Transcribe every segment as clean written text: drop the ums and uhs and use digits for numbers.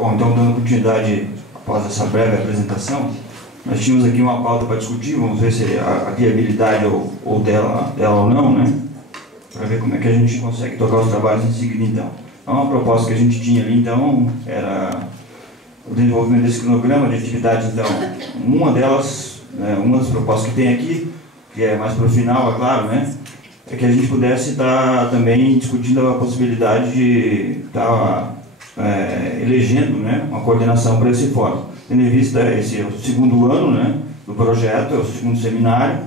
Bom, então, dando continuidade após essa breve apresentação, nós tínhamos aqui uma pauta para discutir, vamos ver se a viabilidade ou dela ou não, né? Para ver como é que a gente consegue tocar os trabalhos em seguida, então. Então, uma proposta que a gente tinha ali, então, era o desenvolvimento desse cronograma de atividades, então, uma delas, né, uma das propostas que tem aqui, que é mais para o final, é claro, né? É que a gente pudesse estar também discutindo a possibilidade de estar elegendo, né, uma coordenação para esse fórum. Tendo em vista esse é o segundo ano, né, do projeto, é o segundo seminário,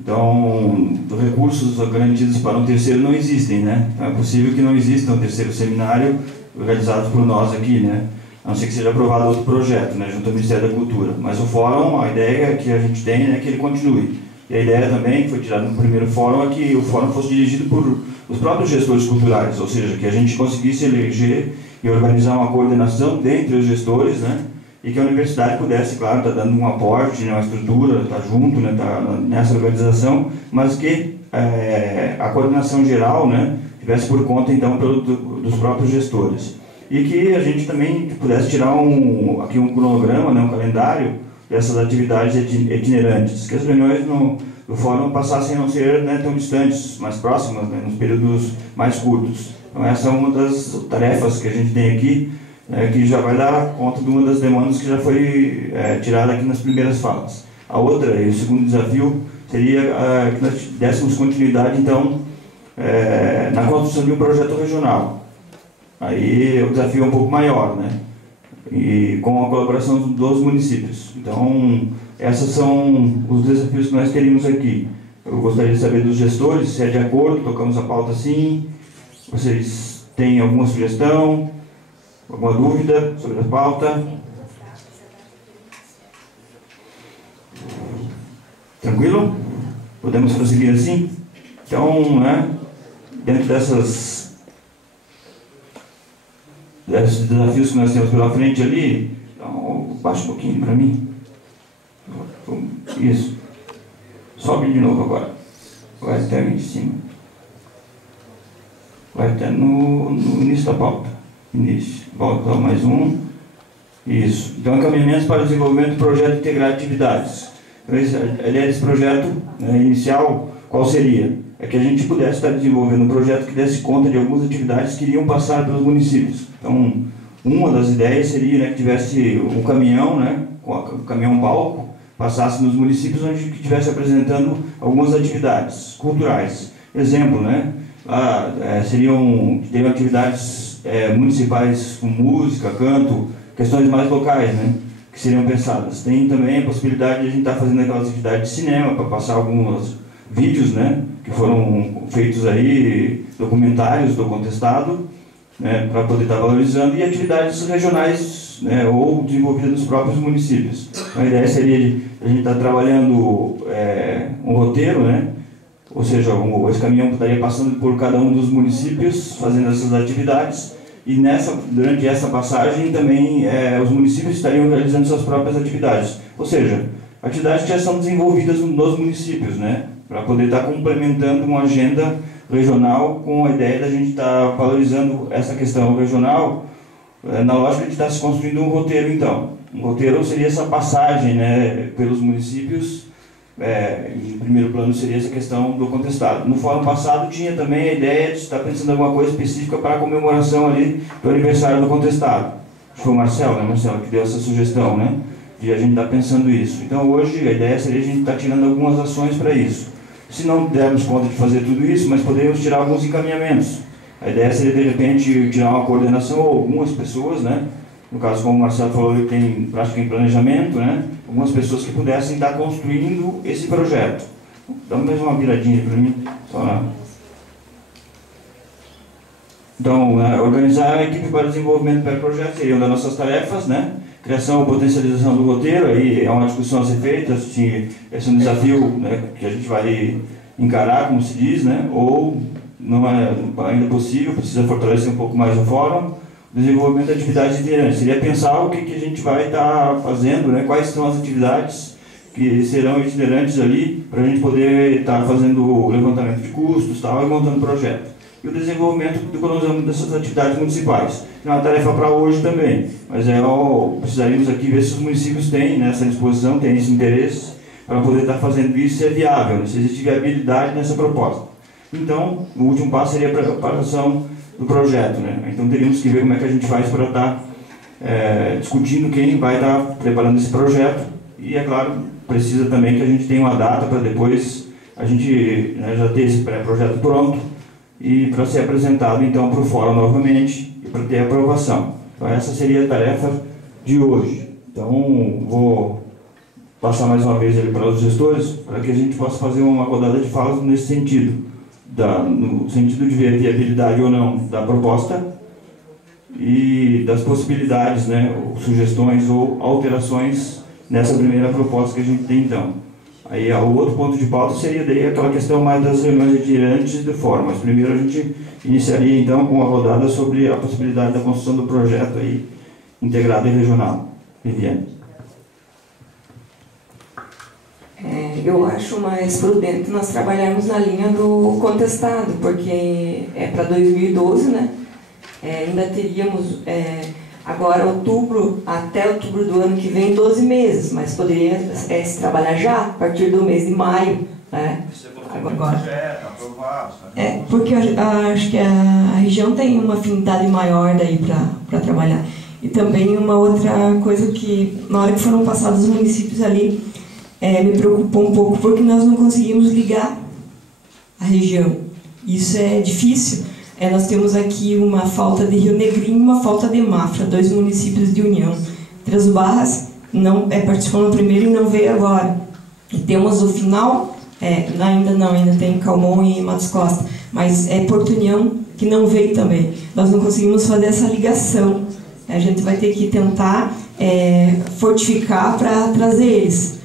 então recursos garantidos para um terceiro não existem, né? Então é possível que não exista um terceiro seminário organizado por nós aqui, né? A não ser que seja aprovado outro projeto, né, junto ao Ministério da Cultura. Mas o fórum, a ideia que a gente tem é que ele continue. E a ideia também, que foi tirada no primeiro fórum, é que o fórum fosse dirigido por os próprios gestores culturais, ou seja, que a gente conseguisse eleger e organizar uma coordenação dentre os gestores, né? E que a universidade pudesse, claro, estar dando um aporte, né, uma estrutura, estar junto, né, estar nessa organização, mas que a coordenação geral, né, tivesse por conta, então, dos próprios gestores. E que a gente também pudesse tirar aqui um cronograma, né, um calendário dessas atividades itinerantes, que as reuniões do fórum passassem a não ser, né, tão distantes, mais próximas, né, nos períodos mais curtos. Então essa é uma das tarefas que a gente tem aqui, que já vai dar conta de uma das demandas que já foi tirada aqui nas primeiras falas. A outra, e o segundo desafio, seria que nós dessemos continuidade, então, na construção de um projeto regional. Aí o desafio é um pouco maior, né? E com a colaboração dos municípios. Então, esses são os desafios que nós teríamos aqui. Eu gostaria de saber dos gestores se é de acordo, tocamos a pauta assim. Vocês têm alguma sugestão, alguma dúvida sobre a pauta? Tranquilo? Podemos prosseguir assim? Então, né, dentro desses desafios que nós temos pela frente ali, então, baixa um pouquinho para mim. Isso. Sobe de novo agora. Vai até em cima. Vai até no início da pauta. Início. Volta mais um. Isso. Então, encaminhamentos para o desenvolvimento do projeto integrar atividades. Então, a ideia desse projeto, né, inicial, qual seria? É que a gente pudesse estar desenvolvendo um projeto que desse conta de algumas atividades que iriam passar pelos municípios. Então, uma das ideias seria, né, que tivesse um caminhão, né, com o caminhão palco, passasse nos municípios onde que estivesse apresentando algumas atividades culturais. Exemplo, né, teriam atividades municipais com música, canto, questões mais locais, né, que seriam pensadas. Tem também a possibilidade de a gente estar fazendo aquelas atividades de cinema, para passar alguns vídeos, né, que foram feitos aí, documentários do contestado, né, para poder estar valorizando, e atividades regionais, né, ou desenvolvidas nos próprios municípios. Então, a ideia seria de a gente estar trabalhando um roteiro, né, ou seja, esse caminhão estaria passando por cada um dos municípios, fazendo essas atividades, e durante essa passagem também os municípios estariam realizando suas próprias atividades. Ou seja, atividades que já são desenvolvidas nos municípios, né, para poder estar complementando uma agenda regional com a ideia da gente estar valorizando essa questão regional, na lógica de estar se construindo um roteiro, então. Um roteiro seria essa passagem, né, pelos municípios, em primeiro plano seria essa questão do contestado. No fórum passado tinha também a ideia de estar pensando em alguma coisa específica para a comemoração ali do aniversário do contestado. Foi o Marcelo, né, Marcelo, que deu essa sugestão, né, de a gente estar pensando isso. Então hoje a ideia seria a gente estar tirando algumas ações para isso. Se não dermos conta de fazer tudo isso, mas podemos tirar alguns encaminhamentos. A ideia seria, de repente, tirar uma coordenação ou algumas pessoas, né? No caso, como o Marcelo falou, ele tem prática em planejamento, né? Algumas pessoas que pudessem estar construindo esse projeto. Dá mais uma viradinha para mim. Só lá. Então, organizar a equipe para desenvolvimento do projeto seria uma das nossas tarefas, né? Criação ou potencialização do roteiro, aí é uma discussão a ser feita, se esse é um desafio, né, que a gente vai encarar, como se diz, né, ou não é ainda possível, precisa fortalecer um pouco mais o fórum. Desenvolvimento de atividades itinerantes, seria pensar o que a gente vai estar fazendo, né, quais são as atividades que serão itinerantes ali, para a gente poder estar fazendo o levantamento de custos tal, e montando o projeto. e o desenvolvimento do cronograma dessas atividades municipais. É uma tarefa para hoje também, mas precisaríamos aqui ver se os municípios têm nessa disposição, têm esse interesse para poder estar fazendo isso, se é viável, se existe viabilidade nessa proposta. Então, o último passo seria a preparação do projeto, né? Então teríamos que ver como é que a gente faz para estar discutindo quem vai estar preparando esse projeto, e é claro, precisa também que a gente tenha uma data para depois a gente, né, já ter esse pré-projeto pronto e para ser apresentado então para o fórum novamente e para ter aprovação. Então essa seria a tarefa de hoje. Então vou passar mais uma vez ali para os gestores para que a gente possa fazer uma rodada de falas nesse sentido, no sentido de ver a viabilidade ou não da proposta e das possibilidades, né, ou sugestões ou alterações nessa primeira proposta que a gente tem então. Aí o outro ponto de pauta seria daí aquela questão mais das reuniões itinerantes e de fórum, mas primeiro a gente iniciaria então com uma rodada sobre a possibilidade da construção do projeto aí integrado e regional. Viviane. Eu acho mais prudente nós trabalharmos na linha do contestado, porque é para 2012, né? Ainda teríamos agora até outubro do ano que vem 12 meses, mas poderia se trabalhar já a partir do mês de maio, né? Agora. Porque acho que a região tem uma afinidade maior daí para trabalhar. E também uma outra coisa que na hora que foram passados os municípios ali, me preocupou um pouco, porque nós não conseguimos ligar a região. Isso é difícil. Nós temos aqui uma falta de Rio Negrinho e uma falta de Mafra, 2 municípios de união. Três Barras não participou no primeiro e não veio agora. E temos o final, ainda tem Calmon e Matos Costa, mas é Porto União que não veio também. Nós não conseguimos fazer essa ligação. A gente vai ter que tentar fortificar para trazer eles.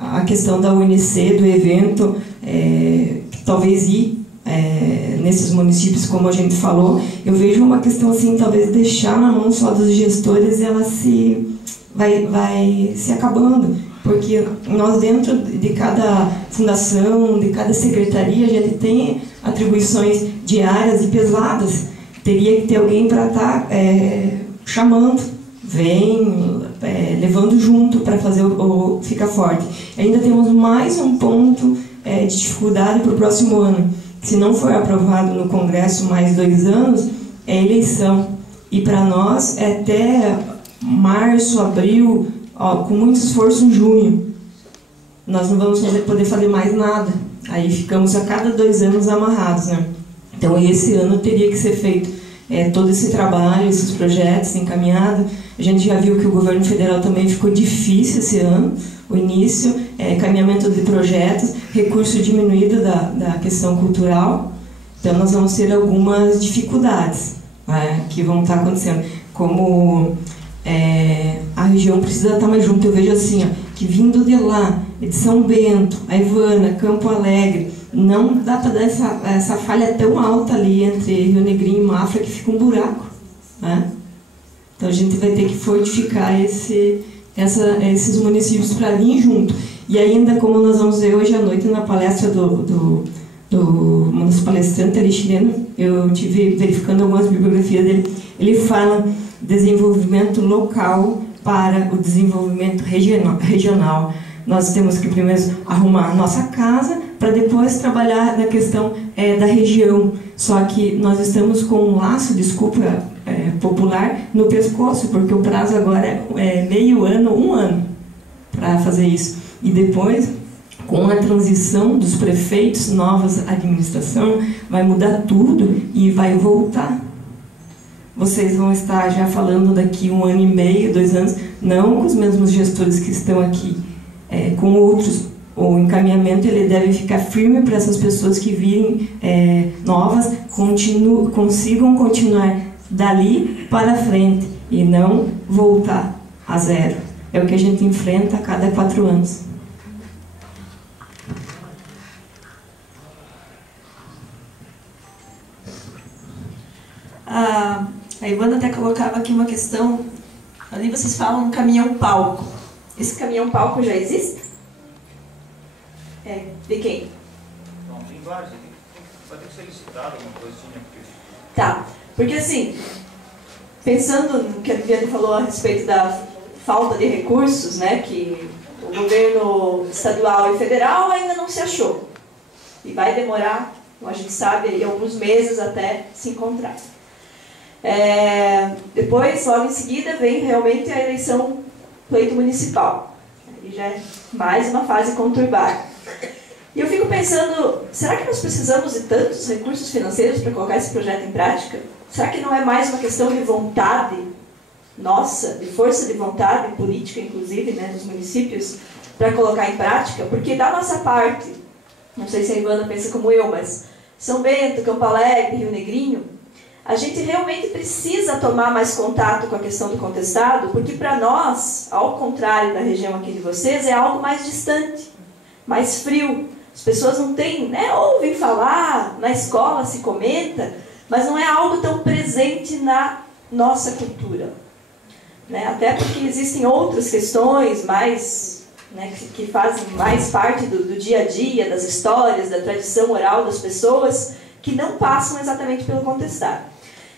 A questão da UNC, do evento, talvez nesses municípios, como a gente falou, eu vejo uma questão assim, talvez deixar na mão só dos gestores, ela vai se acabando, porque nós dentro de cada fundação, de cada secretaria, a gente tem atribuições diárias e pesadas. Teria que ter alguém para estar chamando, levando junto para fazer o ficar forte. Ainda temos mais um ponto de dificuldade para o próximo ano. Se não for aprovado no Congresso mais 2 anos, é eleição. E para nós é até março, abril, com muito esforço em junho. Nós não vamos poder fazer mais nada. Aí ficamos a cada 2 anos amarrados, né? Então esse ano teria que ser feito todo esse trabalho, esses projetos encaminhados. A gente já viu que o governo federal também ficou difícil esse ano, o início, caminhamento de projetos, recurso diminuído da questão cultural. Então nós vamos ter algumas dificuldades, né, que vão estar acontecendo. Como a região precisa estar mais junto, eu vejo assim, que vindo de lá, de São Bento, Aivana, Campo Alegre, não dá para dar essa falha tão alta ali entre Rio Negrinho e Mafra que fica um buraco, né? Então a gente vai ter que fortificar esses municípios para vir junto. E ainda, como nós vamos ver hoje à noite na palestra do nosso palestrante ali chileno, eu estive verificando algumas bibliografias dele, ele fala desenvolvimento local para o desenvolvimento regional. Nós temos que primeiro arrumar a nossa casa para depois trabalhar na questão da região. Só que nós estamos com um laço, popular no pescoço, porque o prazo agora é meio ano, 1 ano para fazer isso. E depois, com a transição dos prefeitos, novas administração, vai mudar tudo e vai voltar. Vocês vão estar já falando daqui 1 ano e meio, 2 anos, não com os mesmos gestores que estão aqui, com outros. O encaminhamento ele deve ficar firme para essas pessoas que virem novas, consigam continuar dali para frente e não voltar a zero. É o que a gente enfrenta a cada 4 anos. A Ivana até colocava aqui uma questão, ali vocês falam um caminhão-palco. Esse caminhão-palco já existe? De quem? Não, tem vários aqui. Vai ter que ser licitado alguma coisinha. Tá, porque assim, pensando no que a Viviane falou a respeito da falta de recursos, né, que o governo estadual e federal ainda não se achou. E vai demorar, como a gente sabe, aí, alguns meses até se encontrar. Depois, logo em seguida, vem realmente a eleição pleito municipal. Aí já é mais uma fase conturbada. E eu fico pensando, será que nós precisamos de tantos recursos financeiros para colocar esse projeto em prática? Será que não é mais uma questão de vontade nossa, de força de vontade política, inclusive, né, dos municípios, para colocar em prática? Porque da nossa parte, não sei se a Ivana pensa como eu, mas São Bento, Campo Alegre, Rio Negrinho, a gente realmente precisa tomar mais contato com a questão do contestado, porque para nós, ao contrário da região aqui de vocês, é algo mais distante, mais frio. As pessoas não têm, né, ouvem falar, na escola se comenta, mas não é algo tão presente na nossa cultura. Né? Até porque existem outras questões mais, né, que fazem mais parte do dia a dia, das histórias, da tradição oral das pessoas, que não passam exatamente pelo contestado.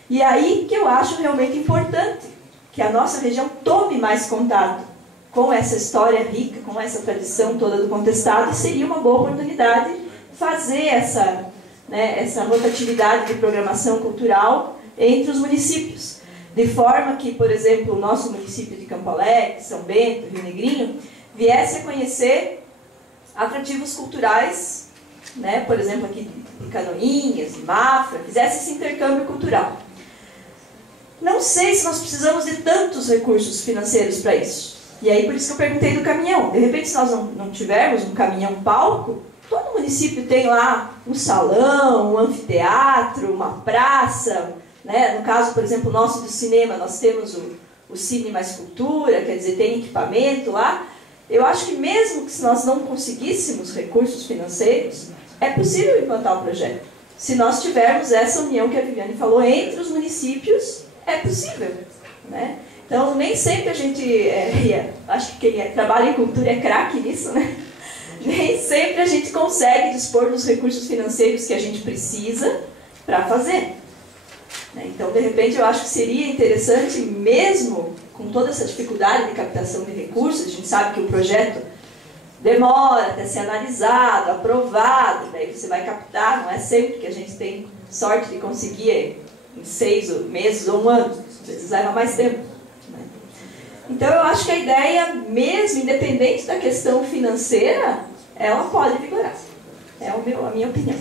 E aí que eu acho realmente importante que a nossa região tome mais contato com essa história rica, com essa tradição toda do contestado, e seria uma boa oportunidade fazer essa, né, essa rotatividade de programação cultural entre os municípios. De forma que, por exemplo, o nosso município de Campo Alegre, São Bento, Rio Negrinho, viesse a conhecer atrativos culturais, né, por exemplo, aqui de Canoinhas, de Mafra, fizesse esse intercâmbio cultural. Não sei se nós precisamos de tantos recursos financeiros para isso. E aí, por isso que eu perguntei do caminhão. De repente, se nós não tivermos um caminhão-palco, todo município tem lá um salão, um anfiteatro, uma praça. Né? No caso, por exemplo, nosso do cinema, nós temos o Cine Mais Cultura, quer dizer, tem equipamento lá. Eu acho que mesmo que se nós não conseguíssemos recursos financeiros, é possível implantar o projeto. Se nós tivermos essa união que a Viviane falou entre os municípios, é possível. Né? Então, nem sempre a gente, acho que quem trabalha em cultura é craque nisso, né? Nem sempre a gente consegue dispor dos recursos financeiros que a gente precisa para fazer. Então, de repente, eu acho que seria interessante, mesmo com toda essa dificuldade de captação de recursos, a gente sabe que o projeto demora até ser analisado, aprovado, daí você vai captar, não é sempre que a gente tem sorte de conseguir em 6 meses ou 1 ano, às vezes leva mais tempo. Então, eu acho que a ideia, mesmo independente da questão financeira, ela pode vigorar. É a minha opinião.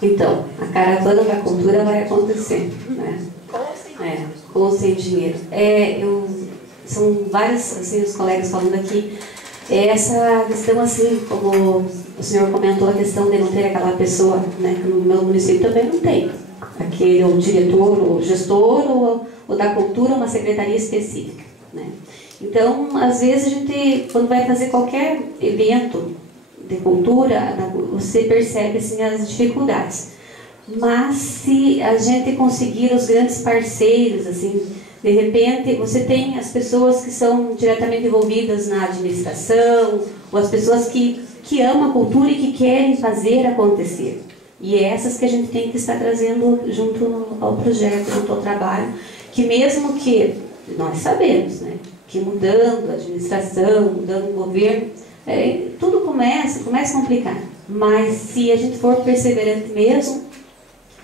Então, a cara toda da cultura vai acontecer, né? Com ou sem dinheiro. São vários, assim, os colegas falando aqui, essa questão, assim, como o senhor comentou, a questão de não ter aquela pessoa, né, que no meu município também não tem. Aquele, o diretor, o gestor, ou da cultura, uma secretaria específica, né? Então, às vezes, a gente, quando vai fazer qualquer evento de cultura, você percebe assim, as dificuldades. Mas se a gente conseguir os grandes parceiros, assim, de repente você tem as pessoas que são diretamente envolvidas na administração, ou as pessoas que amam a cultura e que querem fazer acontecer. E é essas que a gente tem que estar trazendo junto ao projeto, junto ao trabalho, que mesmo que nós sabemos, né, que mudando a administração, mudando o governo, tudo começa a complicar, mas se a gente for perseverante mesmo,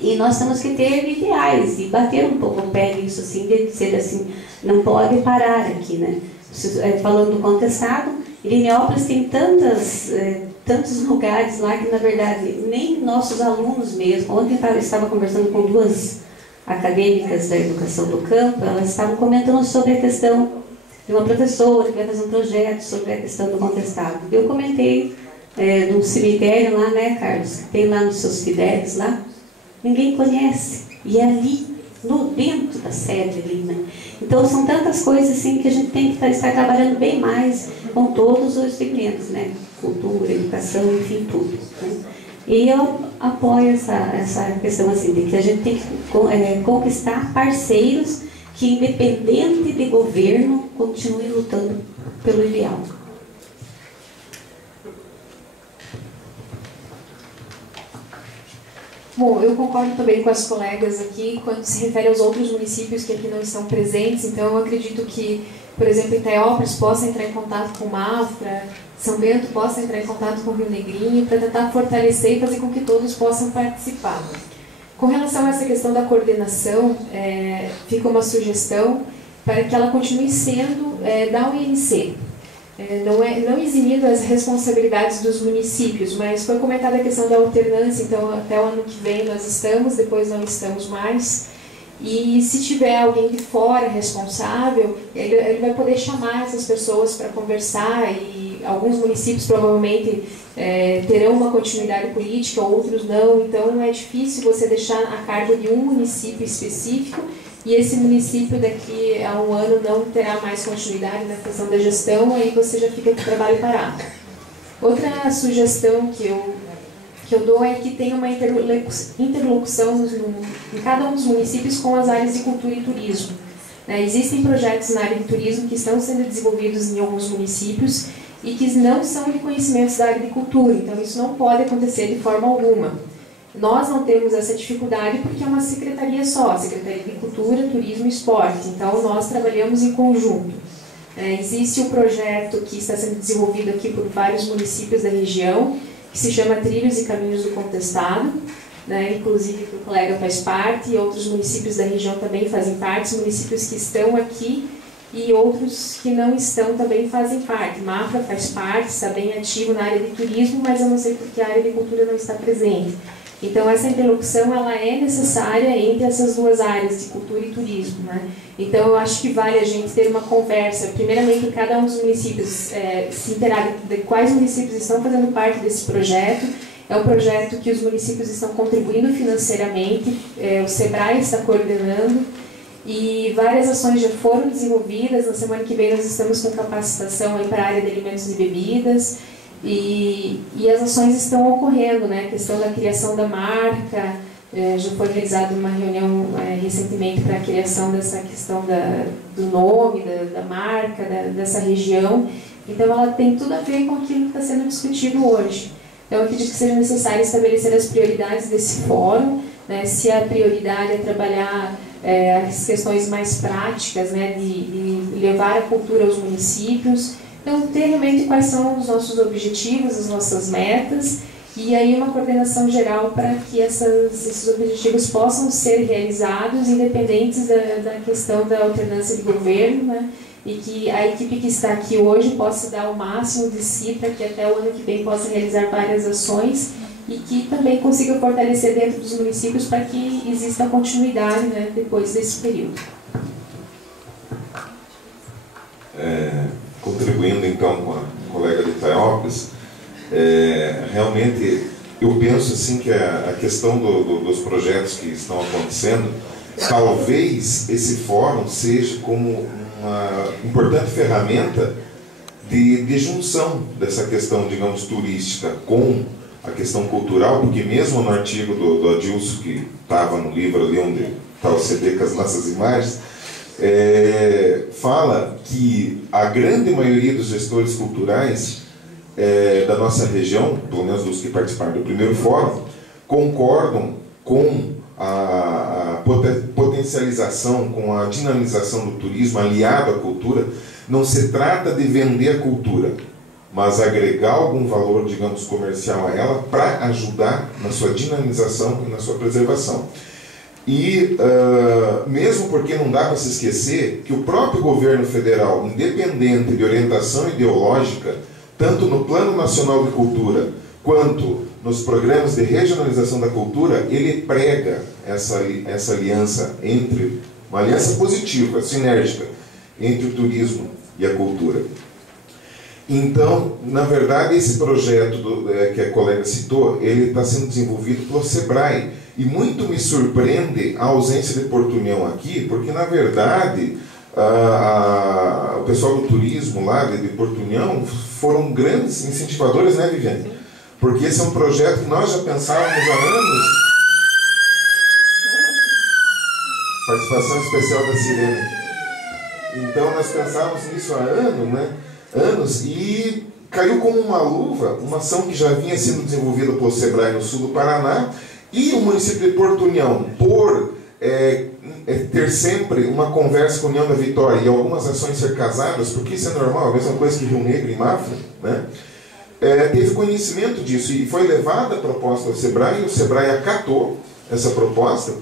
e nós temos que ter ideais e bater um pouco o pé nisso, assim, de ser assim, não pode parar aqui, né? Falando do contestado, Irinópolis tem tantos lugares lá que, na verdade, nem nossos alunos mesmo, ontem eu estava conversando com 2 acadêmicas da educação do campo, elas estavam comentando sobre a questão de uma professora que vai fazer um projeto sobre a questão do contestado. Eu comentei num cemitério lá, né, Carlos, que tem lá nos seus fidéis lá, ninguém conhece. E é ali, dentro da sede ali, né? Então, são tantas coisas assim que a gente tem que estar trabalhando bem mais com todos os segmentos, né? Cultura, educação, enfim, tudo. Né? E eu apoio essa questão assim, de que a gente tem que conquistar parceiros que, independente de governo, continue lutando pelo ideal. Bom, eu concordo também com as colegas aqui quando se refere aos outros municípios que aqui não estão presentes. Então, eu acredito que, por exemplo, Itaiopolis possa entrar em contato com Mafra, São Bento possa entrar em contato com o Rio Negrinho, para tentar fortalecer e fazer com que todos possam participar. Com relação a essa questão da coordenação, fica uma sugestão para que ela continue sendo da UNC. Não eximindo as responsabilidades dos municípios, mas foi comentada a questão da alternância, então até o ano que vem nós estamos, depois não estamos mais, e se tiver alguém de fora responsável, ele vai poder chamar essas pessoas para conversar, e alguns municípios provavelmente terão uma continuidade política, outros não, então é difícil você deixar a cargo de um município específico, e esse município daqui a um ano não terá mais continuidade na questão da gestão, aí você já fica com o trabalho parado. Outra sugestão que eu dou é que tenha uma interlocução em cada um dos municípios com as áreas de cultura e turismo. Existem projetos na área de turismo que estão sendo desenvolvidos em alguns municípios e que não são de conhecimentos da área de cultura, então isso não pode acontecer de forma alguma. Nós não temos essa dificuldade porque é uma secretaria só, a Secretaria de Cultura, Turismo e Esporte. Então, nós trabalhamos em conjunto. Existe um projeto que está sendo desenvolvido aqui por vários municípios da região, que se chama Trilhos e Caminhos do Contestado, inclusive que o colega faz parte, e outros municípios da região também fazem parte, municípios que estão aqui e outros que não estão também fazem parte. Mafra faz parte, está bem ativo na área de turismo, mas eu não sei porque a área de cultura não está presente. Então, essa interlocução ela é necessária entre essas duas áreas, de cultura e turismo. Então, eu acho que vale a gente ter uma conversa, primeiramente, em cada um dos municípios, se inteirar de quais municípios estão fazendo parte desse projeto. É um projeto que os municípios estão contribuindo financeiramente, o SEBRAE está coordenando, e várias ações já foram desenvolvidas. Na semana que vem, nós estamos com capacitação para a área de alimentos e bebidas, e as ações estão ocorrendo, a questão da criação da marca, já foi realizada uma reunião recentemente para a criação dessa questão do nome, da marca, dessa região. Então, ela tem tudo a ver com aquilo que está sendo discutido hoje. Então, eu acredito que seja necessário estabelecer as prioridades desse fórum, se a prioridade é trabalhar as questões mais práticas, de levar a cultura aos municípios. Então, ter realmente quais são os nossos objetivos, as nossas metas, e aí uma coordenação geral para que esses objetivos possam ser realizados, independentes da questão da alternância de governo, e que a equipe que está aqui hoje possa dar o máximo de si para que até o ano que vem possa realizar várias ações e que também consiga fortalecer dentro dos municípios para que exista continuidade depois desse período. Contribuindo então com a colega de Itaiopolis, realmente eu penso assim que a questão dos projetos que estão acontecendo, talvez esse fórum seja como uma importante ferramenta de junção dessa questão, digamos, turística com a questão cultural, porque mesmo no artigo do Adilson, que estava no livro ali onde está o CD com as nossas imagens, fala que a grande maioria dos gestores culturais da nossa região, pelo menos dos que participaram do primeiro fórum, concordam com a potencialização, com a dinamização do turismo aliado à cultura. Não se trata de vender a cultura, mas agregar algum valor, digamos, comercial a ela para ajudar na sua dinamização e na sua preservação. E mesmo porque não dá para se esquecer que o próprio governo federal, independente de orientação ideológica, tanto no Plano Nacional de Cultura quanto nos programas de regionalização da cultura, ele prega essa aliança uma aliança positiva, sinérgica, entre o turismo e a cultura. Então, na verdade, esse projeto que a colega citou, ele está sendo desenvolvido pelo SEBRAE. E muito me surpreende a ausência de Porto União aqui, porque, na verdade, o pessoal do turismo lá de Porto União foram grandes incentivadores, né, Viviane? Porque esse é um projeto que nós já pensávamos há anos. Participação especial da Sirene. Então, nós pensávamos nisso há anos, e caiu como uma luva uma ação que já vinha sendo desenvolvida pelo SEBRAE no sul do Paraná, E o município de Porto União, por ter sempre uma conversa com a União da Vitória e algumas ações ser casadas, porque isso é normal, a mesma coisa que Rio Negro e Mafra, né? Teve conhecimento disso e foi levada a proposta ao SEBRAE, e o SEBRAE acatou essa proposta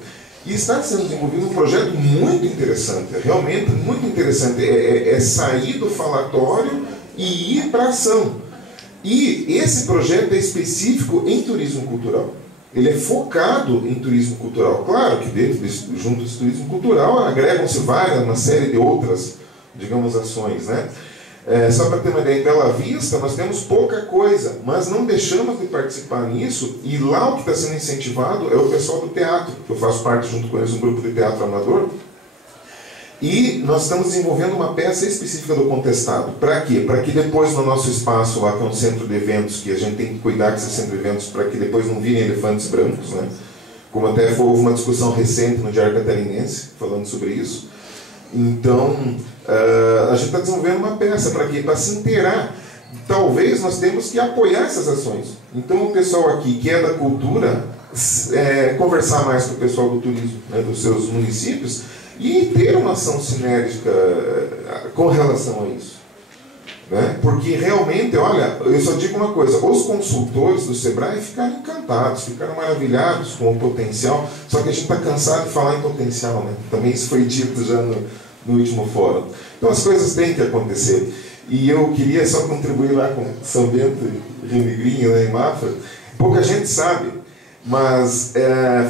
e está sendo desenvolvido um projeto muito interessante, realmente muito interessante, sair do falatório e ir para a ação. E esse projeto é específico em turismo cultural. Ele é focado em turismo cultural. Claro que junto desse turismo cultural agregam-se uma série de outras, digamos, ações, né? Só para ter uma ideia, em Bela Vista nós temos pouca coisa, mas não deixamos de participar nisso, e lá o que está sendo incentivado é o pessoal do teatro, que eu faço parte junto com eles um grupo de teatro amador, e nós estamos desenvolvendo uma peça específica do Contestado. Para quê? Para que depois no nosso espaço lá, que é um centro de eventos, que a gente tem que cuidar desse centro de eventos para que depois não virem elefantes brancos, né? Como até houve uma discussão recente no Diário Catarinense falando sobre isso. Então, a gente está desenvolvendo uma peça para quê? Para se inteirar. Talvez nós temos que apoiar essas ações. Então o pessoal aqui que é da cultura, conversar mais com o pessoal do turismo, né, dos seus municípios, e ter uma ação sinérgica com relação a isso, né? Porque realmente, olha, eu só digo uma coisa, os consultores do SEBRAE ficaram encantados, ficaram maravilhados com o potencial, só que a gente está cansado de falar em potencial, né? Também isso foi dito já no último fórum. Então as coisas têm que acontecer. E eu queria só contribuir lá com São Bento, Rio Negrinho, né, em Mafra. Pouca gente sabe, mas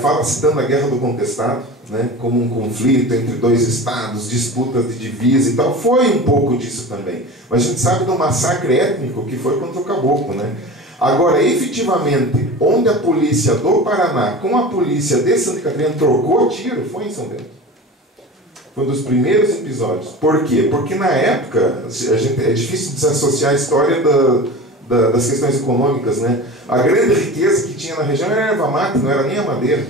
fala citando a Guerra do Contestado, né, como um conflito entre dois estados, disputas de divisa e tal. Foi um pouco disso também. Mas a gente sabe do massacre étnico que foi contra o Caboclo, né? Agora, efetivamente, onde a polícia do Paraná com a polícia de Santa Catarina trocou tiro, foi em São Bento. Foi um dos primeiros episódios. Por quê? Porque na época, é difícil desassociar a história das questões econômicas, né? A grande riqueza que tinha na região era a erva mate, não era nem a madeira,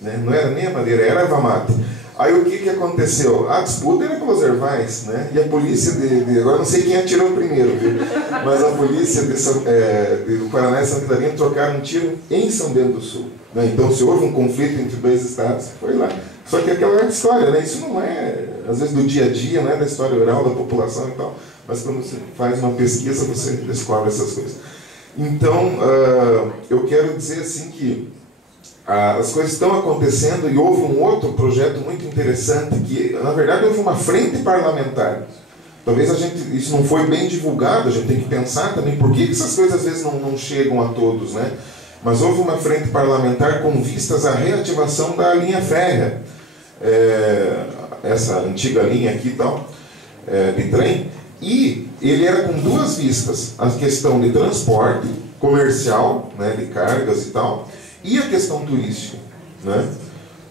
né? Não era nem a madeira, era a erva mate. Aí o que aconteceu? A disputa era pelos ervais, né? E a polícia agora não sei quem atirou primeiro, viu? Mas a polícia do Paraná e Santa Catarina trocaram um tiro em São Bento do Sul, né? Então se houve um conflito entre dois estados, foi lá. Só que aquela história, né? Isso não é, às vezes, do dia a dia, né? Da história oral da população e tal. Mas quando você faz uma pesquisa, você descobre essas coisas. Então, eu quero dizer assim que as coisas estão acontecendo e houve um outro projeto muito interessante que, na verdade, houve uma frente parlamentar. Talvez isso não foi bem divulgado, a gente tem que pensar também por que essas coisas às vezes não chegam a todos, né? Mas houve uma frente parlamentar com vistas à reativação da linha férrea, essa antiga linha aqui e tal, de trem, e ele era com duas vistas, a questão de transporte comercial, né, de cargas e tal, e a questão turística, né?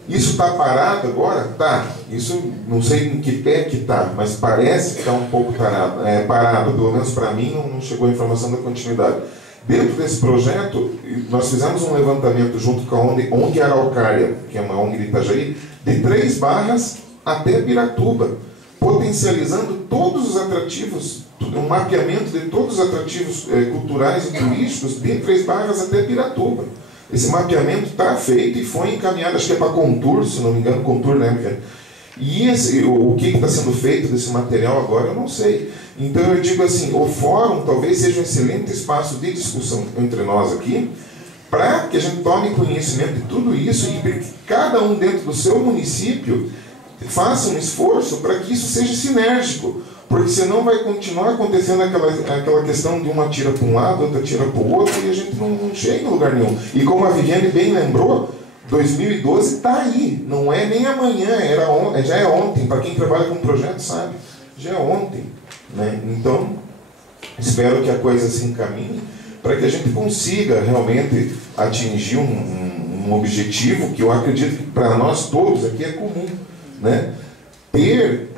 Isso está parado agora? Tá. Isso não sei em que pé que está, mas parece que está um pouco parado, pelo menos para mim não chegou a informação da continuidade. Dentro desse projeto, nós fizemos um levantamento junto com a ONG Araucária, que é uma ONG de Itajaí, de 3 barras até Piratuba, potencializando todos os atrativos, um mapeamento de todos os atrativos culturais e turísticos de 3 barras até Piratuba. Esse mapeamento está feito e foi encaminhado, acho que é para Contur, se não me engano, Contur, né? E o que está sendo feito desse material agora, eu não sei. Então eu digo assim, o fórum talvez seja um excelente espaço de discussão entre nós aqui, para que a gente tome conhecimento de tudo isso e que cada um dentro do seu município faça um esforço para que isso seja sinérgico, porque senão vai continuar acontecendo aquela questão de uma tira para um lado, outra tira para o outro, e a gente não chega em lugar nenhum. E como a Viviane bem lembrou, 2012 está aí, não é nem amanhã, já é ontem, para quem trabalha com projeto sabe, já é ontem, né? Então, espero que a coisa se encaminhe para que a gente consiga realmente atingir um objetivo que eu acredito que para nós todos aqui é comum, né? Ter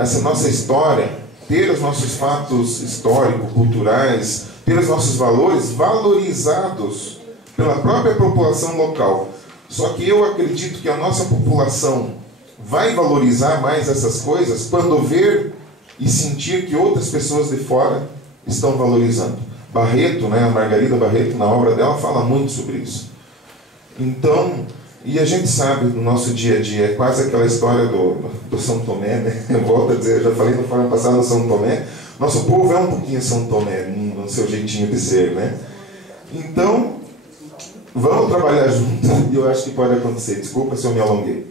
essa nossa história, ter os nossos fatos históricos, culturais, ter os nossos valores valorizados pela própria população local. Só que eu acredito que a nossa população vai valorizar mais essas coisas quando ver e sentir que outras pessoas de fora estão valorizando. Barreto, né, a Margarida Barreto, na obra dela, fala muito sobre isso. Então, e a gente sabe do nosso dia a dia, é quase aquela história do São Tomé, né? Eu volto a dizer, eu já falei no forma passada no São Tomé, nosso povo é um pouquinho São Tomé, no seu jeitinho de ser, né? Então, vamos trabalhar juntos, e eu acho que pode acontecer. Desculpa se eu me alonguei.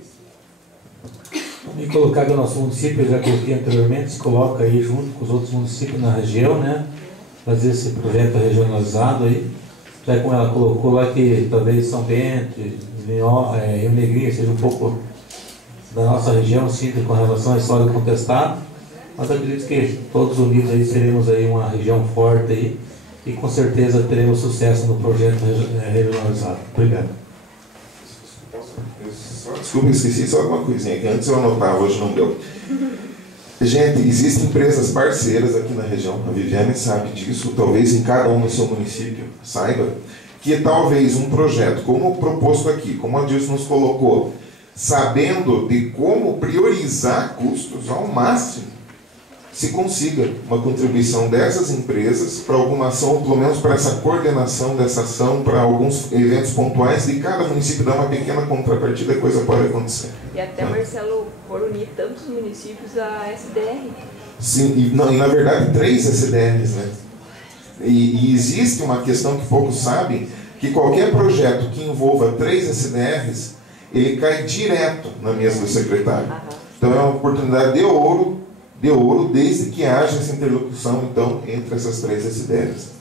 Me colocar que o nosso município, eu já coloquei anteriormente, se coloca aí junto com os outros municípios na região, né? Fazer esse projeto regionalizado aí. Já como ela colocou lá que talvez São Bento, Rio Negrinho seja um pouco da nossa região, sim, com relação à história contestada. Mas acredito que todos unidos aí seremos aí uma região forte aí e com certeza teremos sucesso no projeto regionalizado. Obrigado. Desculpa, esqueci só uma coisinha que antes eu anotava, hoje não deu. Gente, existem empresas parceiras aqui na região, a Viviane sabe disso, talvez em cada um no seu município saiba, que talvez um projeto como o proposto aqui, como a Dilson nos colocou, sabendo de como priorizar custos ao máximo, se consiga uma contribuição dessas empresas para alguma ação, ou pelo menos para essa coordenação dessa ação, para alguns eventos pontuais de cada município dar uma pequena contrapartida, a coisa pode acontecer. E até, Marcelo, por unir tantos municípios a SDR. Sim, e na verdade 3 SDRs, né? E existe uma questão que poucos sabem, que qualquer projeto que envolva 3 SDRs, ele cai direto na mesa do secretário. Então é uma oportunidade de ouro, desde que haja essa interlocução, então, entre essas 3 SDRs.